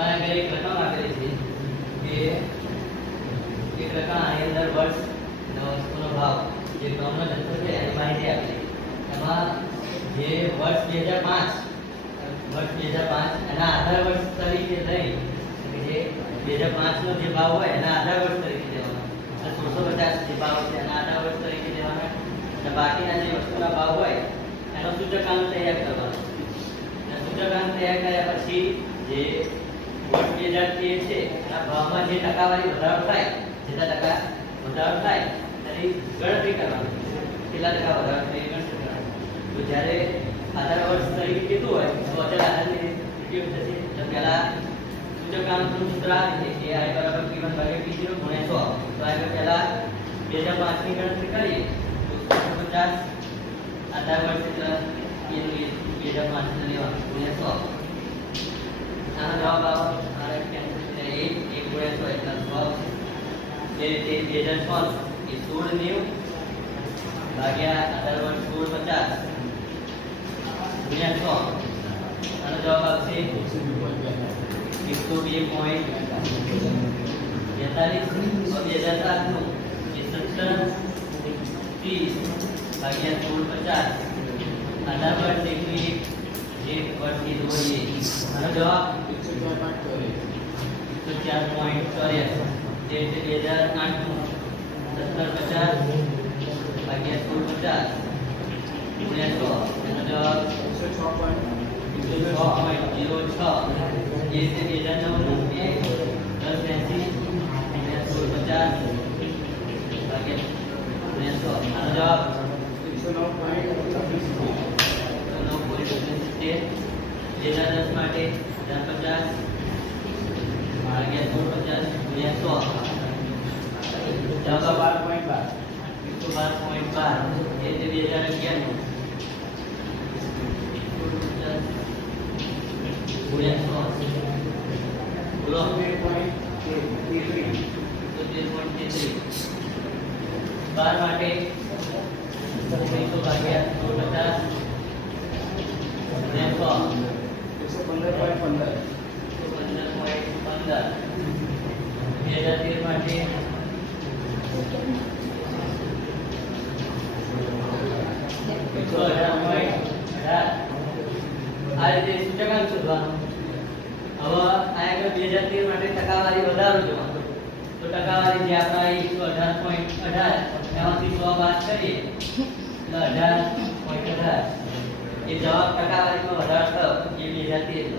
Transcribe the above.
આ આગળ એક રકમ આપેલી છે કે એક રકમ આની અંદર વર્ષ વસ્તુનો ભાવ જે ક્રમનો જથ્થો છે એની માહિતી આપેલી. એમાં જે વર્ષ 2005 એના આધાર વર્ષ તરીકે લઈ કે જે 2005 નો જે ભાવ હોય એના આધાર વર્ષ તરીકે લેવાનો, 1650 જે ભાવ છે એના આધાર વર્ષ તરીકે લેવાનો, અને બાકીના જે વસ્તુના ભાવ હોય એનો સૂચકાંક તૈયાર કરવાનો. અને સૂચકાંક તૈયાર કર્યા પછી જે વર્ષ 2013 છે એના ભાવમાં જે ટકાવારી વધારો થાય, જેટલા ટકા વધારો થાય તેની ગણતરી કરવાની, કેટલા ટકા વધારો થાય એ ગણતરી કરવાની. તો જ્યારે આધાર વર્ષ તરીકે કીધું હોય તો અચળ આધારની ઉપયોગ થશે. તો પહેલા સૂચકાંકનું સૂત્ર આવે છે કે I બરાબર P1 ભાગ્યા P0 ગુણ્યા 100. તો આગળ પહેલા 2005 ની ગણતરી કરીએ તો 150 આધાર વર્ષ એટલે એનું 2005 લેવાનું ગુણ્યા 100. આનો જવાબ આવે કેન્સલ એટલે 1 ગુણ્યા 100 એટલે 100. એ રીતે 2006 એ 1690 ભાગ્યા આધાર વર્ષ 1650 ગુણ્યા 100. આનો જવાબ આવશે 102.42. 2007 ભાગ્યા 1650 આધાર વર્ષ એકની જે વર્ષની જોઈએ. આનો જવાબ 104.84. જે 2008 નું 1750 ભાગ્યા 1650 ગુણ્યા 100. એનો જવાબ 106.06. જે 2009 નું 1080 ગુણ્યા 1650 ભાગ્યા ગુણ્યા 100. આનો જવાબ 109.70. 2010 માટે 1050 ભાગ્યા 1650 ગુણ્યા 100. જવાબ 112.12. એ 2011 નું ગુણ્યા 100. બોલો 13.33. 12 માટે 100 ભાગ્યા 1650 ગુણ્યા 100. 115.15. 2013 માટે 118.18. આ રીતે સૂચકાંક શોધવાનો. હવે આ આગળ 2013 માટે ટકાવારી વધારો જોવાનો. તો ટકાવારી જે આપણા 118.18 એમાંથી 100 બાદ કરીએ એટલે 18.18. એ જવાબ ટકાવારીમાં વધારો થયો એ 2013 નો.